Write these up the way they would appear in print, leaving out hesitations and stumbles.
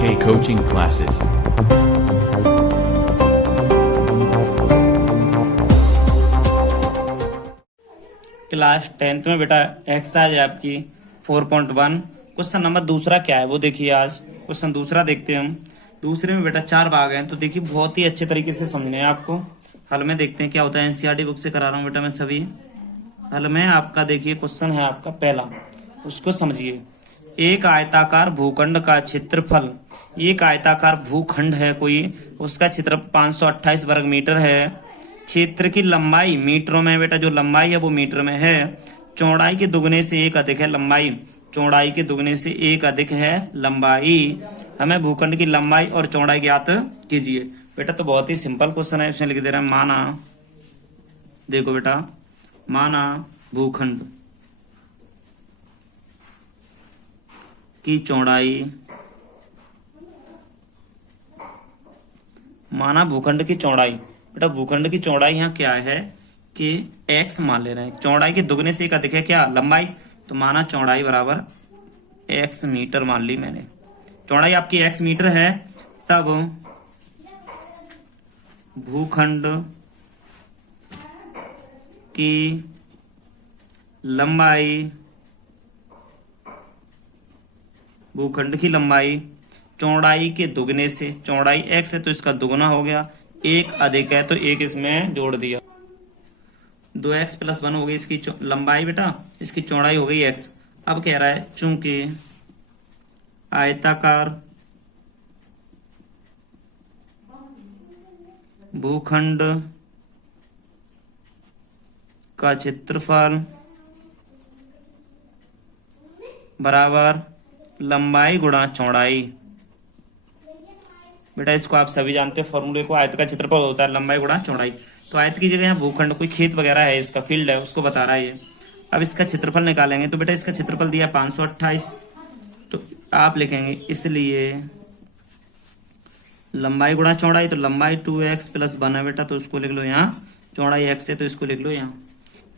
K Coaching Classes. Class 10th में बेटा exercise है आपकी 4.1। क्वेश्चन नंबर दूसरा क्या है वो देखिए। आज क्वेश्चन दूसरा देखते हैं हम। दूसरे में बेटा 4 भाग हैं, तो देखिए बहुत ही अच्छे तरीके से समझने हैं आपको। हल में देखते हैं क्या होता है। एनसीईआरटी बुक से करा रहा हूँ बेटा मैं सभी। हल में आपका देखिए क्वेश्चन है आपका पहला, उसको समझिए। एक आयताकार भूखंड का क्षेत्रफल, एक आयताकार भूखंड है कोई, उसका क्षेत्र 528 वर्ग मीटर है। क्षेत्र की लंबाई मीटरों में बेटा, जो लंबाई है वो मीटर में है। चौड़ाई के दुगने से एक अधिक है लंबाई, चौड़ाई के दुगने से एक अधिक है लंबाई। हमें भूखंड की लंबाई और चौड़ाई ज्ञात कीजिए। बेटा तो बहुत ही सिंपल क्वेश्चन है, इसमें लिख दे रहे हैं माना, देखो बेटा, माना भूखंड की चौड़ाई, माना भूखंड की चौड़ाई। बेटा भूखंड की चौड़ाई यहाँ क्या है कि x मान ले रहे हैं। चौड़ाई के दुगने से एक अधिक है क्या लंबाई, तो माना चौड़ाई बराबर x मीटर मान ली मैंने। चौड़ाई आपकी x मीटर है, तब भूखंड की लंबाई, भूखंड की लंबाई चौड़ाई के दुगने से, चौड़ाई x है तो इसका दुगना हो गया, एक अधिक है तो एक इसमें जोड़ दिया, 2x + 1 हो गई इसकी लंबाई बेटा, इसकी चौड़ाई हो गई x। अब कह रहा है चूंकि आयताकार भूखंड का क्षेत्रफल बराबर लंबाई गुणा चौड़ाई। बेटा इसको आप सभी जानते हो फॉर्मूले को, आयत का क्षेत्रफल होता है लंबाई गुणा चौड़ाई। तो आयत की जगह यहाँ भूखंड, कोई खेत वगैरह है, इसका फील्ड है, उसको बता रहा है ये। अब इसका क्षेत्रफल निकालेंगे, तो बेटा इसका क्षेत्रफल दिया 528, तो आप लिखेंगे इसलिए लंबाई गुणा चौड़ाई, तो लंबाई 2x + 1 है बेटा, तो उसको लिख लो यहाँ। चौड़ाई x है तो इसको लिख लो यहाँ।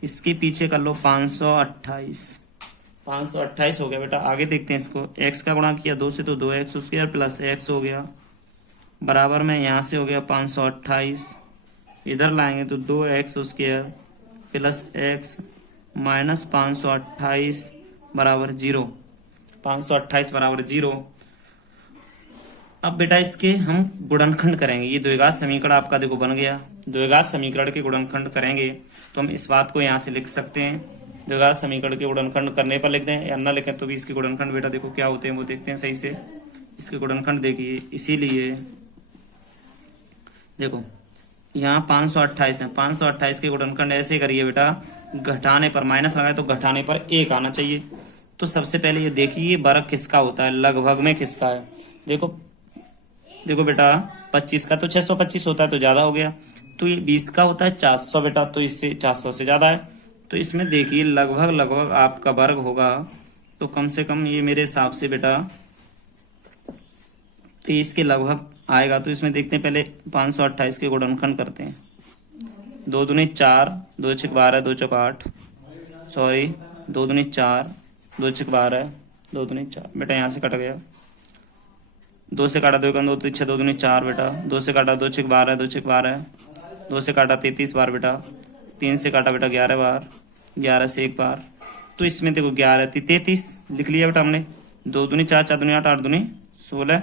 इसके पीछे कर लो 528 हो गया बेटा। आगे देखते हैं इसको। x का गुणा किया 2 से तो 2x² + x हो गया, बराबर में यहाँ से हो गया 528, इधर लाएंगे तो 2x² + x - 528 बराबर 0, 528 बराबर 0। अब बेटा इसके हम गुणनखंड करेंगे। ये द्विघात समीकरण आपका देखो बन गया। द्विघात समीकरण के गुणनखंड करेंगे तो हम इस बात को यहाँ से लिख सकते हैं। द्विघात समीकरण के गुणनखंड करने पर लिख दें या ना लिखें तो भी इसके गुणनखंड बेटा देखो क्या होते हैं वो देखते हैं सही से। इसके गुणनखंड देखिए, इसीलिए देखो यहाँ 528 है, 528 के गुणनखंड ऐसे करिए बेटा, घटाने पर माइनस लगाए तो घटाने पर 1 आना चाहिए। तो सबसे पहले ये देखिए वर्ग किसका होता है, लगभग में किसका है। देखो बेटा 25 का तो 625 होता है तो ज़्यादा हो गया, तो ये 20 का होता है 400 बेटा, तो इससे 400 से ज़्यादा है। तो इसमें देखिए लगभग आपका वर्ग होगा, तो कम से कम ये मेरे हिसाब से बेटा 30 के लगभग आएगा। तो इसमें देखते हैं पहले 528 के गुणनखंड करते हैं। 2 दूनी 4, 2 छक 12, 2 चौक 8, सॉरी 2 दूनी 4, 2 छक 12, 2 दूनी 4 बेटा, यहाँ से कट गया। 2 से काटा 2 का 2 6, 2 दूनी 4 बेटा, 2 से काटा 2 छक 12, 2 छक 12, 2 से काटा 33 बार बेटा, 3 से काटा बेटा 11 बार, 11 से 1 बार। तो इसमें देखो 11 33 लिख लिया बेटा हमने। 2 दूनी 4, 4 दूनी 8, 8 दूनी 16।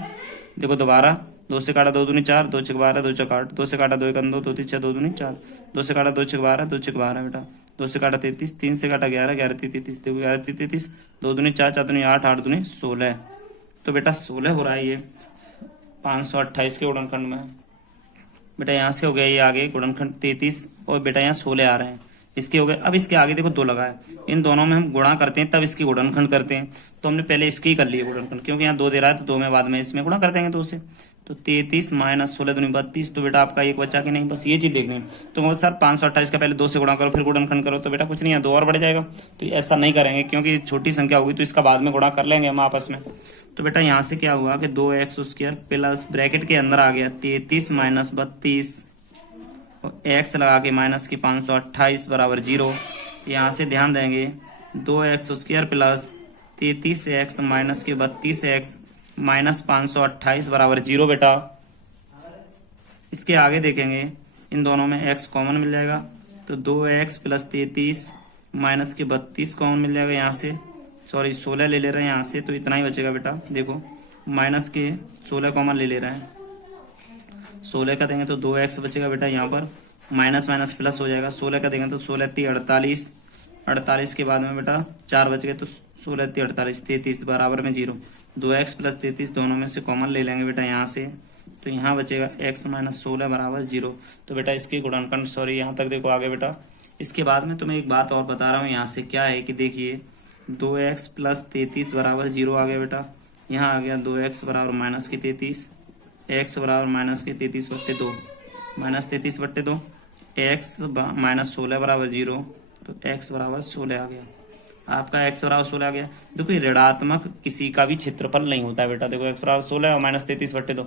देखो दोबारा 2 से काटा 2 दूनी 4, 2 छक 12, 2 चौक 8, 2 से काटा 2 का 2, 2 6, 2 दूनी 4, 2 से काटा 2 छक 12, 2 छक 12 बेटा, 2 से काटा 33, 3 से काटा 11, 11 33, देखो 11 33, 2 दूनी 4, 4 दूनी 8, 8 दूनी 16। तो बेटा 16 हो रहा है ये 528 के गुणनखंड में बेटा। यहाँ से हो गया ये आगे गुणनखंड 33 और बेटा यहाँ 16 आ रहे हैं, इसके हो गए। अब इसके आगे देखो 2 लगा है, इन दोनों में हम गुणा करते हैं तब इसकी गुणनखंड करते हैं। तो हमने पहले इसकी कर ली गुणनखंड, क्योंकि यहाँ 2 दे रहा है तो 2 में बाद में इसमें गुणा कर देंगे 2 से। तो 33 - 16 दूनी 32, तो बेटा आपका एक बच्चा कि नहीं, बस ये चीज़ देखनी है। तो सर 528 का पहले 2 से गुणा करो फिर गुणनखंड करो, तो बेटा कुछ नहीं है, 2 और बढ़ जाएगा। तो ऐसा नहीं करेंगे क्योंकि छोटी संख्या होगी तो इसका बाद में गुणा कर लेंगे हम आपस में। तो बेटा यहाँ से क्या हुआ कि 2x² प्लस ब्रैकेट के अंदर आ गया 33 - 32 और x लगा के माइनस की 528 बराबर 0। यहाँ से ध्यान देंगे 2x² प्लस 33x माइनस के 32x माइनस 528 बराबर 0 बेटा। इसके आगे देखेंगे इन दोनों में x कॉमन मिल जाएगा तो 2x प्लस 33 माइनस के 32 कॉमन मिल जाएगा यहाँ से, सॉरी 16 ले ले रहे हैं यहाँ से, तो इतना ही बचेगा बेटा। देखो माइनस के 16 कॉमन ले ले रहे हैं, 16 का देंगे तो 2x बचेगा बेटा। यहाँ पर माइनस माइनस प्लस हो जाएगा, 16 का देंगे तो 16 × 48, 48 के बाद में बेटा 4 बच गए तो 16 × 48 33 बराबर में 0। 2x प्लस 33 दोनों में से कॉमन ले लेंगे बेटा यहाँ से, तो यहाँ बचेगा x माइनस 16 बराबर 0। तो बेटा इसकी गुणनखंड, सॉरी यहाँ तक देखो आगे बेटा। इसके बाद में तुम्हें एक बात और बता रहा हूँ यहाँ से, क्या है कि देखिए 2x प्लस 33 बराबर 0 आ गया बेटा। यहाँ आ गया 2x बराबर माइनस के 33, x बराबर माइनस के 33/2, माइनस 33/2, x माइनस 16 बराबर 0, तो x बराबर 16 आ गया। आपका x बराबर 16 आ गया। देखो ये ऋणात्मक किसी का भी क्षेत्रफल नहीं होता है बेटा। देखो x बराबर 16 और माइनस 33/2,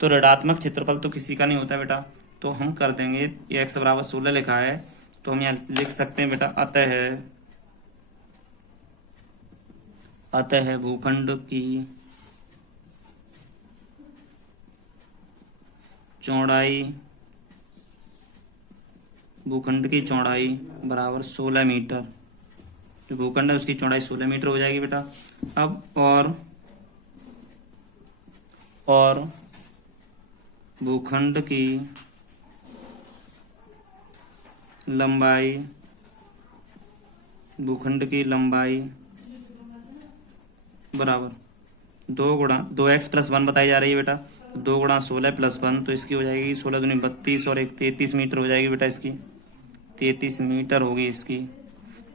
तो ऋणात्मक क्षेत्रफल तो किसी का नहीं होता बेटा। तो हम कर देंगे, ये x बराबर 16 लिखा है तो हम यहाँ लिख सकते हैं बेटा, अतः भूखंड की चौड़ाई, भूखंड की चौड़ाई बराबर 16 मीटर। जो भूखंड है उसकी चौड़ाई 16 मीटर हो जाएगी बेटा। अब और भूखंड की लंबाई, भूखंड की लंबाई बराबर 2x प्लस 1 बताई जा रही है बेटा। 2 × 16 प्लस 1, तो इसकी हो जाएगी 16 दूनी 32 और 1 33 मीटर हो जाएगी बेटा। इसकी 33 मीटर होगी इसकी।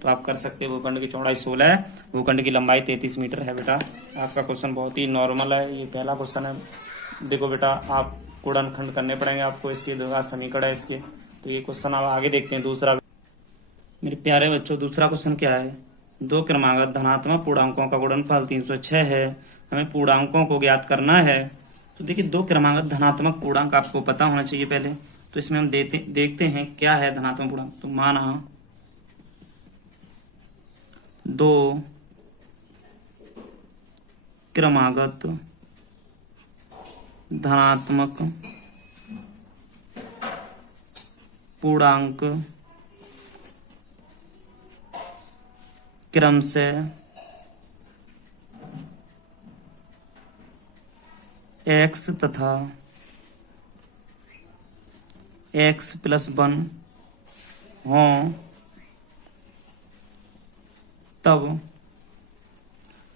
तो आप कर सकते हैं, भूखंड की चौड़ाई 16 है, भूखंड की लंबाई 33 मीटर है बेटा। आपका क्वेश्चन बहुत ही नॉर्मल है, ये पहला क्वेश्चन है। देखो बेटा आप गुणनखंड करने पड़ेंगे आपको, इसके द्विघात समीकरण है इसके। तो ये क्वेश्चन आप आगे देखते हैं। दूसरा मेरे प्यारे बच्चों, दूसरा क्वेश्चन क्या है, दो क्रमागत धनात्मक पूर्णांकों का गुणनफल 306 है, हमें पूर्णांकों को ज्ञात करना है। तो देखिए दो क्रमागत धनात्मक पूर्णांक आपको पता होना चाहिए पहले। तो इसमें हम देखते हैं क्या है धनात्मक पूर्णांक। तो माना दो क्रमागत धनात्मक पूर्णांक क्रम से x तथा x प्लस 1 हों, तब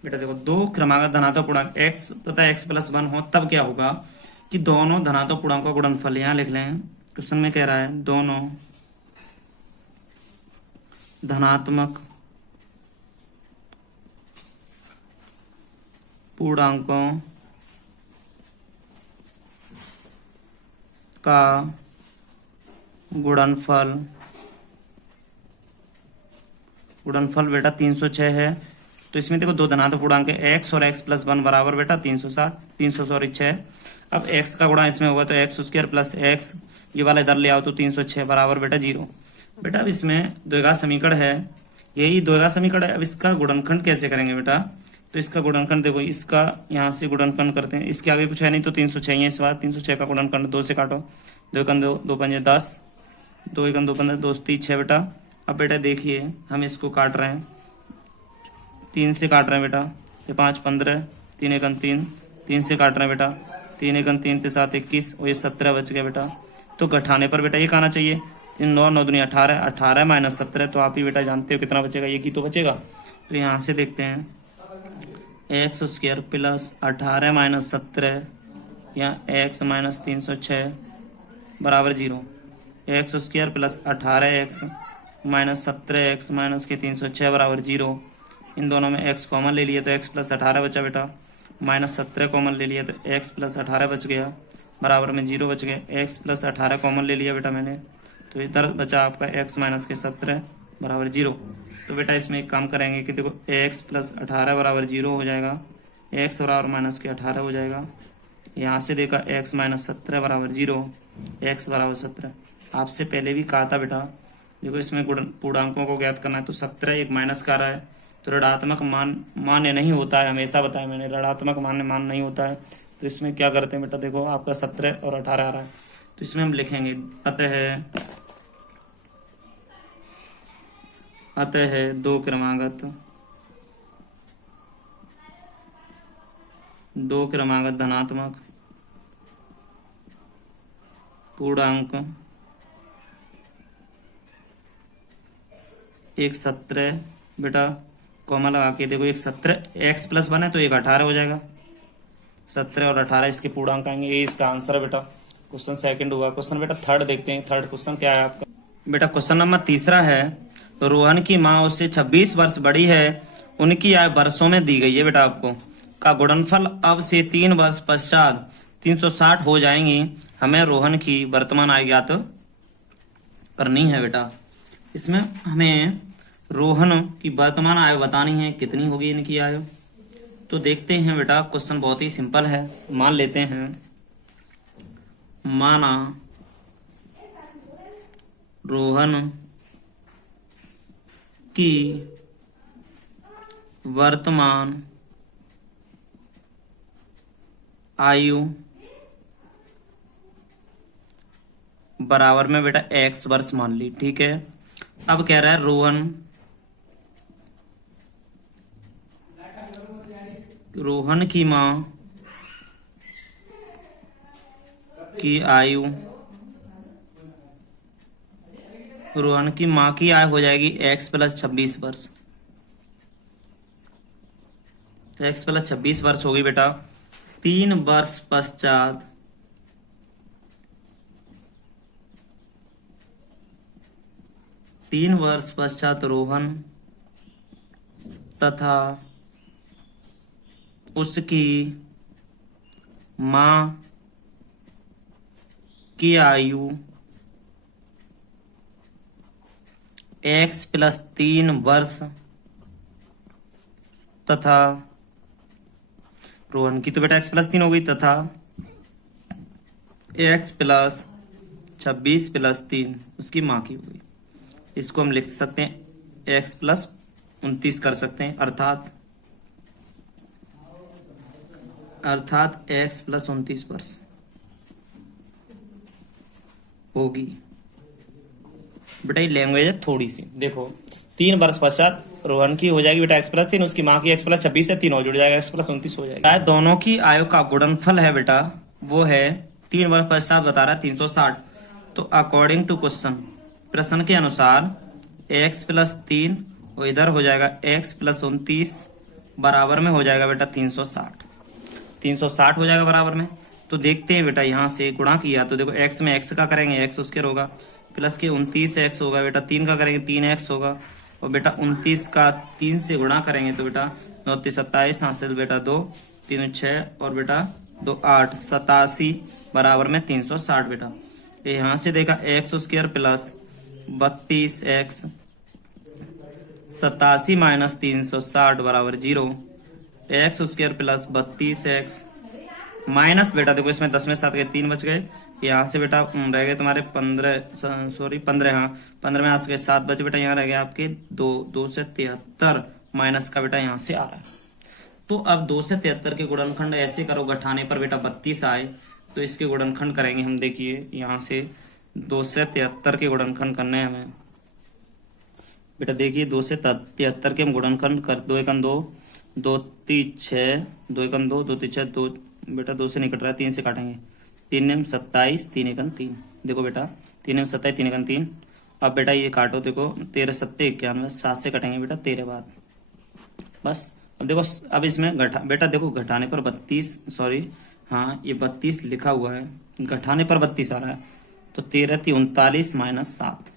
बेटा देखो दो क्रमागत धनात्मक पूर्णांक x तथा x प्लस 1 हो, तब क्या होगा कि दोनों धनात्मक पूर्णांकों का गुणनफल, यहां लिख लें। क्वेश्चन में कह रहा है दोनों धनात्मक पूर्णांकों का गुणनफल बेटा 306 है। तो इसमें देखो दो धनात्मक पूर्णांक है x और x प्लस 1 बराबर बेटा 306। अब x का गुणा इसमें होगा तो x² प्लस x, ये वाला इधर ले आओ तो 306 बराबर बेटा 0। बेटा अब इसमें द्विघात समीकरण है, यही द्विघात समीकरण है। अब इसका गुणनखंड कैसे करेंगे बेटा, तो इसका गुणनखंड देखो, इसका यहाँ से गुणनखंड करते हैं, इसके आगे कुछ है नहीं तो 306 है। इस बार 306 का गुणनखंड 2 से काटो, 2 × 2 2 × 5 10, 2 × 2 15, 2 × 3 6 बेटा। अब बेटा देखिए हम इसको काट रहे हैं, 3 से काट रहे हैं बेटा, ये 5 15, 3 × 3, 3 से काट रहे हैं बेटा, 3 × 3 = 7 21 और ये 17 बच गया बेटा। तो घटाने पर बेटा ये आना चाहिए, 3 9 9 दूनी 18, 18 माइनस 17, तो आप ही बेटा जानते हो कितना बचेगा, ये की तो बचेगा। तो यहाँ से देखते हैं x² प्लस 18 माइनस 17 या x माइनस 306 बराबर 0। x² plus 18x minus 17x minus के 306 बराबर 0। इन दोनों में x कॉमन ले लिया तो x प्लस 18 बचा बेटा, माइनस 17 कॉमन ले लिया तो x प्लस 18 बच गया, बराबर में 0 बच गया। x प्लस 18 कॉमन ले लिया बेटा मैंने, तो इधर बचा आपका x माइनस के 17 बराबर 0। तो बेटा इसमें एक काम करेंगे कि देखो x प्लस 18 बराबर 0 हो जाएगा, x बराबर माइनस के 18 हो जाएगा। यहाँ से देखा x माइनस 17 बराबर 0, x बराबर 17। आपसे पहले भी कहा था बेटा, देखो इसमें पूर्णांकों को ज्ञात करना है तो 17 एक माइनस का रहा है, तो ऋणात्मक मान मान्य नहीं होता है, हमेशा बताया मैंने, ऋणात्मक मान नहीं होता है। तो इसमें क्या करते हैं बेटा, देखो आपका 17 और 18 आ रहा है, तो इसमें हम लिखेंगे अतः दो क्रमागत धनात्मक पूर्णांक एक 17 बेटा कॉमा लगा के देखो, एक 17 x प्लस 1 है तो एक 18 हो जाएगा, 17 और 18 इसके पूर्णांक आएंगे। ये इसका आंसर है बेटा। क्वेश्चन सेकंड हुआ। क्वेश्चन बेटा थर्ड देखते हैं। थर्ड क्वेश्चन क्या है आपका बेटा, क्वेश्चन नंबर तीसरा है, रोहन की माँ उससे 26 वर्ष बड़ी है, उनकी आय वर्षों में दी गई है बेटा आपको, का गुणनफल अब से 3 वर्ष पश्चात 360 हो जाएंगी, हमें रोहन की वर्तमान आय ज्ञात करनी है बेटा। इसमें हमें रोहन की वर्तमान आय बतानी है, कितनी होगी इनकी आय। तो देखते हैं बेटा, क्वेश्चन बहुत ही सिंपल है। मान लेते हैं, माना रोहन की वर्तमान आयु बराबर में बेटा x वर्ष मान ली, ठीक है। अब कह रहा है रोहन की मां की आयु, रोहन की मां की आयु हो जाएगी x प्लस 26 वर्ष, तो x प्लस 26 वर्ष होगी बेटा। 3 वर्ष पश्चात 3 वर्ष पश्चात रोहन तथा उसकी मां की आयु x प्लस 3 वर्ष तथा रोहन की तो बेटा x प्लस 3 हो गई, तथा x प्लस 26 प्लस 3 उसकी मां की हो गई। इसको हम लिख सकते हैं x प्लस 29 कर सकते हैं, अर्थात x प्लस 29 वर्ष होगी बेटा। ये लैंग्वेज है थोड़ी सी, देखो 3 वर्ष पश्चात रोहन की हो जाएगी बेटा x प्लस 3, उसकी माँ की x प्लस 26 है, 3 और जुड़ जाएगा x प्लस 29 हो जाएगा। दोनों की आयु का गुणनफल है बेटा, वो है 3 वर्ष पश्चात बता रहा है 360। तो अकॉर्डिंग टू क्वेश्चन, प्रश्न के अनुसार x प्लस 3 और इधर हो जाएगा x प्लस 29 बराबर में हो जाएगा बेटा 360 हो जाएगा बराबर में। तो देखते हैं बेटा, यहाँ से गुणा किया तो देखो x में x का करेंगे x उसके होगा, प्लस के 29x होगा बेटा, 3 का करेंगे 3x होगा, और बेटा 29 का 3 से गुणा करेंगे तो बेटा 9 3 27, यहाँ से बेटा 2 3 6 और बेटा 2 8, 87 बराबर में 360 बेटा। यहाँ से देखा x square plus 32x 87 minus 360 बराबर 0, x square plus 32x minus बेटा देखो इसमें 10 में 7 गए 3 बच गए, यहाँ से बेटा रह गए तुम्हारे 15, हाँ 15 में 8 गए 7 बचे बेटा, यहाँ रह गए आपके 2 से 73 माइनस का बेटा यहाँ से आ रहा है। तो अब 2 से 73 के गुणनखंड ऐसे करो, घटाने पर बेटा 32 आए तो इसके गुणनखंड करेंगे हम। देखिए यहाँ से 2 से 73 के गुणनखंड करने हैं हमें बेटा। देखिए 2 से 73 के हम गुणनखंड कर, 2 1 2 2 3 6, 2 1 2 2 3 6 2 बेटा 2 से नहीं कट रहा है, 3 से काटेंगे, 3 9 27 3 1 3, देखो बेटा 3 9 27 3 1 3। अब बेटा ये काटो, देखो 13 7 91, 7 से कटेंगे बेटा 13 बाद, बस। अब देखो अब इसमें बेटा देखो घटाने पर 32, सॉरी हाँ ये 32 लिखा हुआ है, घटाने पर 32 आ रहा है, तो 13 3 39 माइनस 7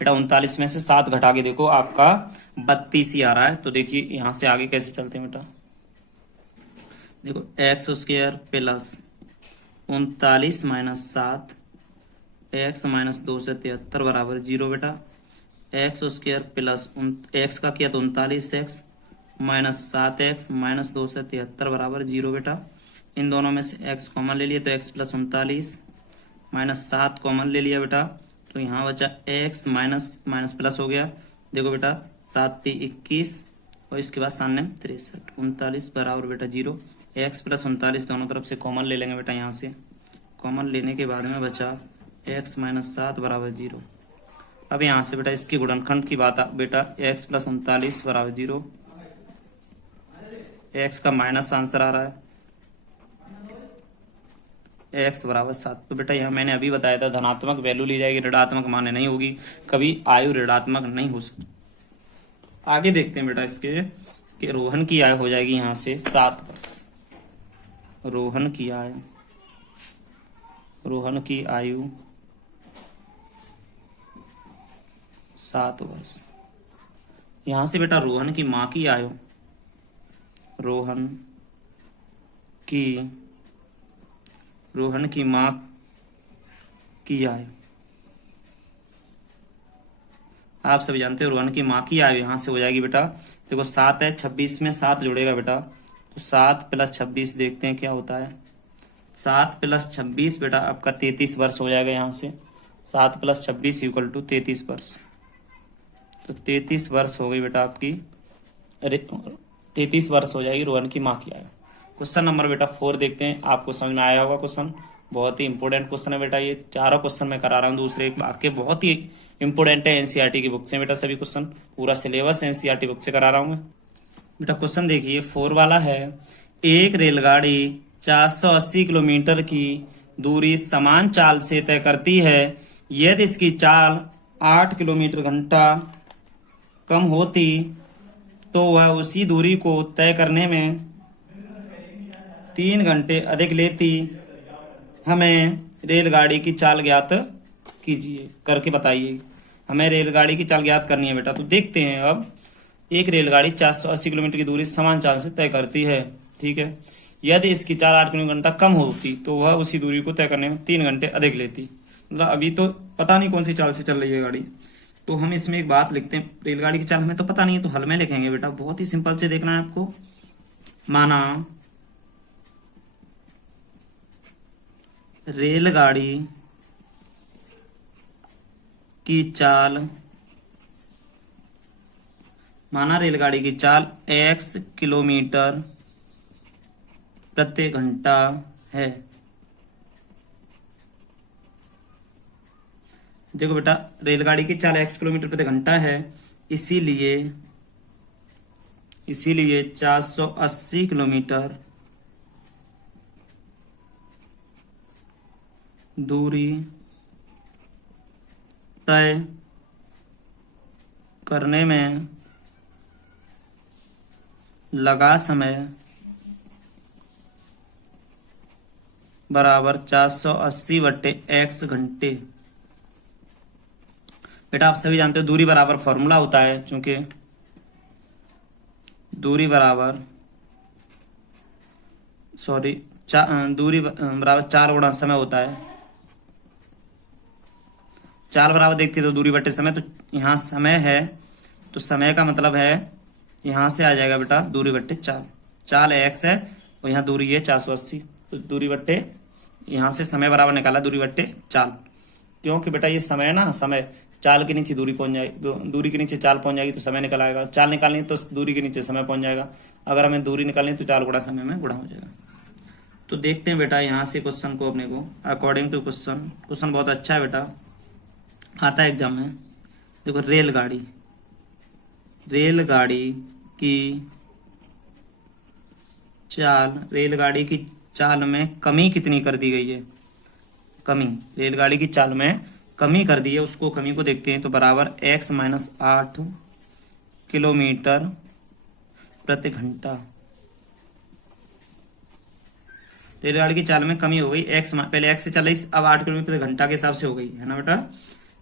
बेटा 39 में से 7 घटा के देखो आपका 32 ही आ रहा है। तो देखिए यहाँ से आगे कैसे चलते हैं बेटा, देखो x square plus 39 minus 7 x minus 2 से 73 बराबर 0 बेटा। x स्क्वायर प्लस x का किया तो 39x माइनस 7x माइनस 2 से 73 बराबर 0 बेटा। इन दोनों में से x कॉमन ले लिया तो x प्लस 39 माइनस 7 कॉमन ले लिया बेटा, तो यहाँ बचा x माइनस माइनस प्लस हो गया, देखो बेटा 7 3 21 और इसके बाद सामने 63, 39 बराबर बेटा 0। x प्लस 39 दोनों तरफ से कॉमन ले लेंगे बेटा, यहाँ से कॉमन लेने के बाद में बचा x माइनस 7 बराबर 0। अब यहाँ से बेटा इसके गुणनखंड की बात बेटा, x प्लस 39 बराबर 0, x का माइनस आंसर आ रहा है, x बराबर 7। तो बेटा यहाँ मैंने अभी बताया था धनात्मक वैल्यू ली जाएगी, ऋणात्मक मान्य नहीं होगी, कभी आयु ऋणात्मक नहीं हो सकती। आगे देखते हैं बेटा इसके कि रोहन की आयु हो जाएगी यहाँ से 7 वर्ष। रोहन की आयु 7 वर्ष। यहाँ से बेटा रोहन की माँ की आयु, रोहन की माँ की आयु, आप सभी जानते हो रोहन की माँ की आयु यहाँ से हो जाएगी बेटा, देखो 7 है, 26 में 7 जुड़ेगा बेटा, तो 7 प्लस 26 देखते हैं क्या होता है। 7 प्लस 26 बेटा आपका 33 वर्ष हो जाएगा यहाँ से। 7 प्लस 26 इक्वल टू 33 वर्ष। तो 33 वर्ष हो गई बेटा आपकी, 33 वर्ष हो जाएगी रोहन की माँ की आयु। क्वेश्चन नंबर बेटा 4 देखते हैं, आपको समझ में आया होगा क्वेश्चन, बहुत ही इंपॉर्टेंट क्वेश्चन है बेटा। ये चारों क्वेश्चन मैं करा रहा हूँ दूसरे एक भाग के, बहुत ही इंपॉर्टेंट है, एनसीईआरटी की बुक से बेटा सभी क्वेश्चन, पूरा सिलेबस एनसीईआरटी बुक से करा रहा हूँ मैं बेटा। क्वेश्चन देखिए 4 वाला है, एक रेलगाड़ी 480 किलोमीटर की दूरी समान चाल से तय करती है, यदि इसकी चाल 8 किलोमीटर घंटा कम होती तो वह उसी दूरी को तय करने में 3 घंटे अधिक लेती। हमें रेलगाड़ी की चाल ज्ञात कीजिए, करके बताइए। हमें रेलगाड़ी की चाल ज्ञात करनी है बेटा। तो देखते हैं अब, एक रेलगाड़ी 480 किलोमीटर की दूरी समान चाल से तय करती है, ठीक है। यदि इसकी चाल 8 किलोमीटर घंटा कम होती तो वह उसी दूरी को तय करने में 3 घंटे अधिक लेती। मतलब अभी तो पता नहीं कौन सी चाल से चल रही है गाड़ी, तो हम इसमें एक बात लिखते हैं, रेलगाड़ी की चाल हमें तो पता नहीं है, तो हल में लिखेंगे बेटा। बहुत ही सिंपल से देखना है आपको। माना रेलगाड़ी की चाल x किलोमीटर प्रति घंटा है। देखो बेटा रेलगाड़ी की चाल x किलोमीटर प्रति घंटा है, इसीलिए 480 किलोमीटर दूरी तय करने में लगा समय बराबर 480/x घंटे। बेटा आप सभी जानते हो दूरी बराबर फॉर्मूला होता है, चूंकि दूरी बराबर 4 गुणा समय होता है। 4 बराबर देखते तो दूरी बटे समय, तो यहाँ समय है तो समय का मतलब है यहाँ से आ जाएगा बेटा दूरी बट्टे 4। चाल x है और यहाँ दूरी है 480, तो दूरी बट्टे यहाँ से समय बराबर निकाला दूरी बट्टे 4। क्योंकि बेटा ये समय है ना, समय चाल के नीचे दूरी पहुंच जाएगी, दूरी के नीचे चाल पहुंच जाएगी तो समय निकल आएगा। चाल निकालनी तो दूरी के नीचे समय पहुंच जाएगा, अगर हमें दूरी निकालनी तो 4 गुणा समय में गुणा हो जाएगा। तो देखते हैं बेटा यहाँ से क्वेश्चन को अपने को अकॉर्डिंग टू क्वेश्चन बहुत अच्छा है बेटा, आता है एग्जाम में। देखो रेलगाड़ी की चाल में कमी कितनी कर दी गई है, रेलगाड़ी की चाल में कमी कर दी है, उसको कमी को देखते हैं। तो बराबर x माइनस 8 किलोमीटर प्रति घंटा। रेलगाड़ी की चाल में कमी हो गई, पहले x से चल रही, अब 8 किलोमीटर प्रति घंटा के हिसाब से हो गई है ना बेटा।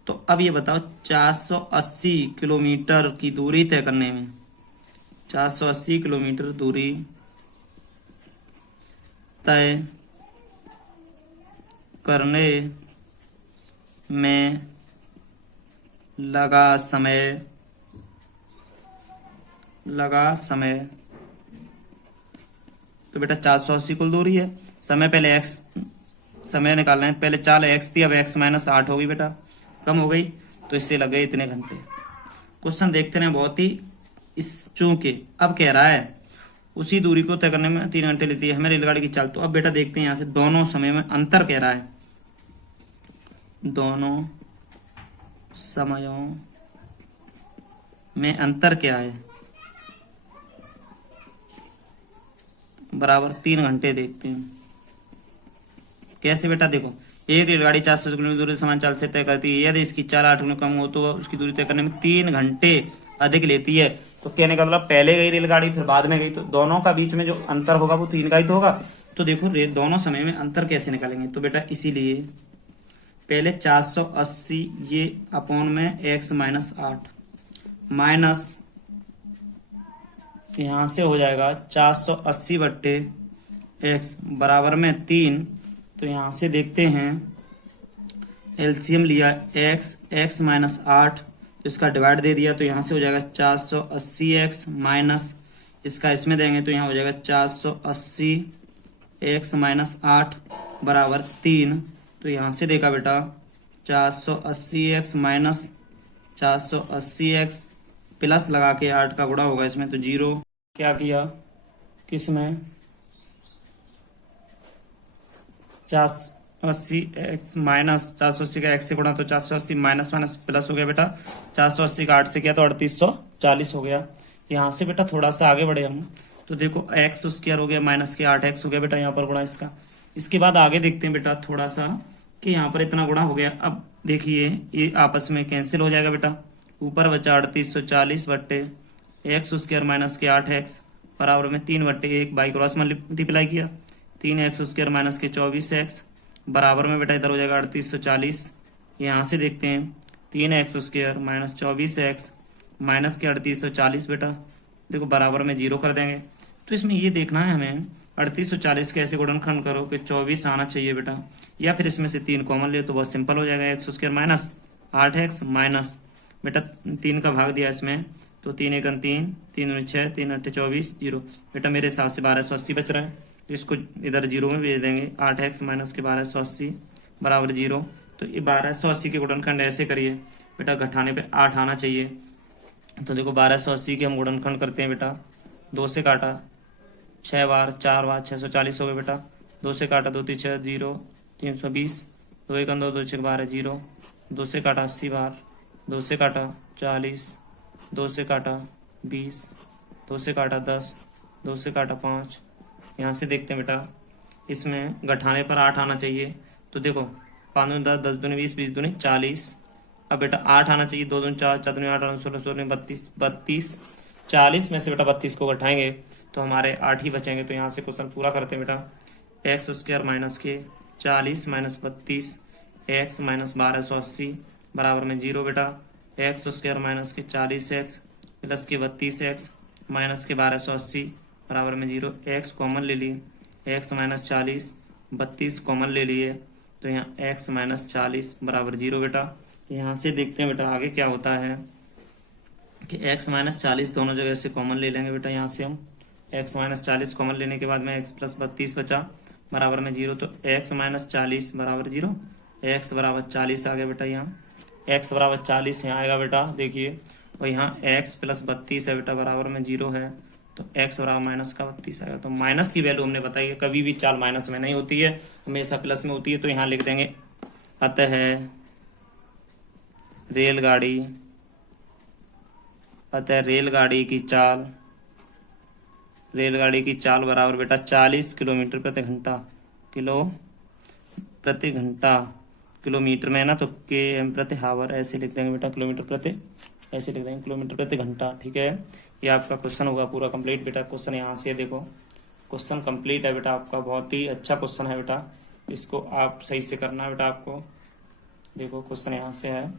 तो अब ये बताओ 480 किलोमीटर की दूरी तय करने में, 480 किलोमीटर दूरी तय करने में लगा समय तो बेटा 480 कुल दूरी है, समय पहले x समय निकालना है, पहले चाल x थी, अब x माइनस 8 हो गई बेटा, कम हो गई, तो इससे लग गए इतने घंटे। क्वेश्चन देखते हैं, बहुत ही इस चूंकि अब कह रहा है उसी दूरी को तय करने में 3 घंटे लेती है हमें रेलगाड़ी की चाल। तो अब बेटा देखते हैं यहाँ से दोनों समय में अंतर कह रहा है, दोनों समयों में अंतर क्या है, बराबर 3 घंटे। देखते हैं कैसे बेटा। देखो एक रेलगाड़ी 400 किलोमीटर दूरी समान चाल से तय करती है, यदि इसकी चाल 8 किलोमीटर कम हो तो उसकी दूरी तय करने में 3 घंटे अधिक लेती है। तो कहने का मतलब पहले गई रेलगाड़ी फिर बाद में गई, तो दोनों का बीच में जो अंतर होगा वो 3 का ही तो होगा। तो देखो दोनों समय में अंतर कैसे निकालेंगे, तो बेटा इसीलिए पहले 480 ये अपॉन में x माइनस 8 माइनस यहाँ से हो जाएगा 480 बट्टे x बराबर में 3। तो यहाँ से देखते हैं एलसीएम लिया x माइनस 8, तो इसका डिवाइड दे दिया, तो यहाँ से हो जाएगा 480x माइनस इसका इसमें देंगे तो यहाँ हो जाएगा 480x माइनस 8 बराबर 3। तो यहाँ से देखा बेटा 480x माइनस 480x प्लस लगा के 8 का गुणा होगा इसमें, तो 0 क्या किया किसमें 480x माइनस 480 का x से गुणा, तो 480 माइनस माइनस प्लस हो गया बेटा, 480 का 8 से किया तो 3840 हो गया। यहाँ से बेटा थोड़ा सा आगे बढ़े हम, तो देखो x स्क्वायर हो गया माइनस के 8x हो गया बेटा यहाँ पर गुणा इसका। इसके बाद आगे देखते हैं बेटा थोड़ा सा कि यहाँ पर इतना गुणा हो गया। अब देखिए ये आपस में कैंसिल हो जाएगा बेटा, ऊपर बचा 3840 बट्टे x स्क्वायर माइनस के 8x बराबर में 3 बट्टे 1 बाई क्रॉस मल्टीप्लाई किया 3x स्क्वायर माइनस के 24x बराबर में बेटा इधर हो जाएगा 3840। यहाँ से देखते हैं 3x square minus 24x minus के 3840 बेटा देखो बराबर में 0 कर देंगे। तो इसमें ये देखना है हमें 3840 के ऐसे गुणनखंड करो कि 24 आना चाहिए बेटा, या फिर इसमें से 3 कॉमन ले तो बहुत सिंपल हो जाएगा x square minus 8x minus बेटा 3 का भाग दिया इसमें तो 3 1 3 3 9 6 3 8 24 0 बेटा मेरे हिसाब से 1280 बच रहा है, तो इसको इधर 0 में भेज देंगे 8x माइनस के 1280 बराबर 0। तो ये 1280 के गुणनखंड ऐसे करिए बेटा, घटाने पे 8 आना चाहिए। तो देखो 1280 के हम गुणनखंड करते हैं बेटा, 2 से काटा 6 बार 4 बार 640 हो गए बेटा, 2 से काटा 2 3 6 0 320 2 1 2 2 6 12 0, 2 से काटा 80 बार, 2 से काटा 40, 2 से काटा 20, 2 से काटा 10, 2 से काटा 5। यहाँ से देखते हैं बेटा इसमें घटाने पर 8 आना चाहिए। तो देखो 5 दूनी 10 10 दूनी 20 20 दूनी 40। अब बेटा 8 आना चाहिए, 2 दूनी 4 4 दूनी 8 8 16 16 32 32 40 में से बेटा 32 को घटाएंगे तो हमारे 8 ही बचेंगे। तो यहाँ से क्वेश्चन पूरा करते हैं बेटा, एक्स स्क्वायर माइनस के 40 माइनस 32 एक्स माइनस 1280 बराबर में 0 बेटा, एक्स स्क्वायर माइनस के 40x प्लस के 32x माइनस के 1280 बराबर में 0। x कॉमन ले लिए, x माइनस 40 32 कॉमन ले लिए तो यहाँ x माइनस 40 बराबर 0 बेटा। यहाँ से देखते हैं बेटा आगे क्या होता है कि x माइनस 40 दोनों जगह से कॉमन ले लेंगे बेटा। यहाँ से हम x माइनस 40 कॉमन लेने के बाद में x प्लस 32 बचा बराबर में 0, तो x माइनस 40 बराबर 0, x बराबर 40 आ गया बेटा। यहाँ x बराबर 40 यहाँ आएगा बेटा देखिए, और यहाँ x प्लस 32 है बेटा बराबर में 0 है, तो x बराबर माइनस का 32 आएगा। तो माइनस की वैल्यू हमने बताई है, कभी भी चाल माइनस में नहीं होती है, हमेशा प्लस में होती है। तो यहाँ लिख देंगे अतः रेलगाड़ी की चाल बराबर बेटा 40 किलोमीटर प्रति घंटा, किलोमीटर में है ना तो km प्रति हावर ऐसे लिख देंगे बेटा, किलोमीटर प्रति घंटा। ठीक है, ये आपका क्वेश्चन होगा पूरा कंप्लीट बेटा। क्वेश्चन यहाँ से देखो, क्वेश्चन कंप्लीट है बेटा आपका, बहुत ही अच्छा क्वेश्चन है बेटा, इसको आप सही से करना है बेटा। आपको देखो क्वेश्चन यहाँ से है,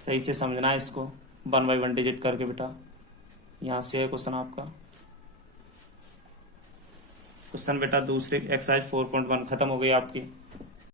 सही से समझना है इसको 1 बाई 1 डिजिट करके बेटा। यहाँ से है क्वेश्चन आपका, क्वेश्चन बेटा दूसरे एक्सरसाइज 4.1 खत्म हो गई आपकी।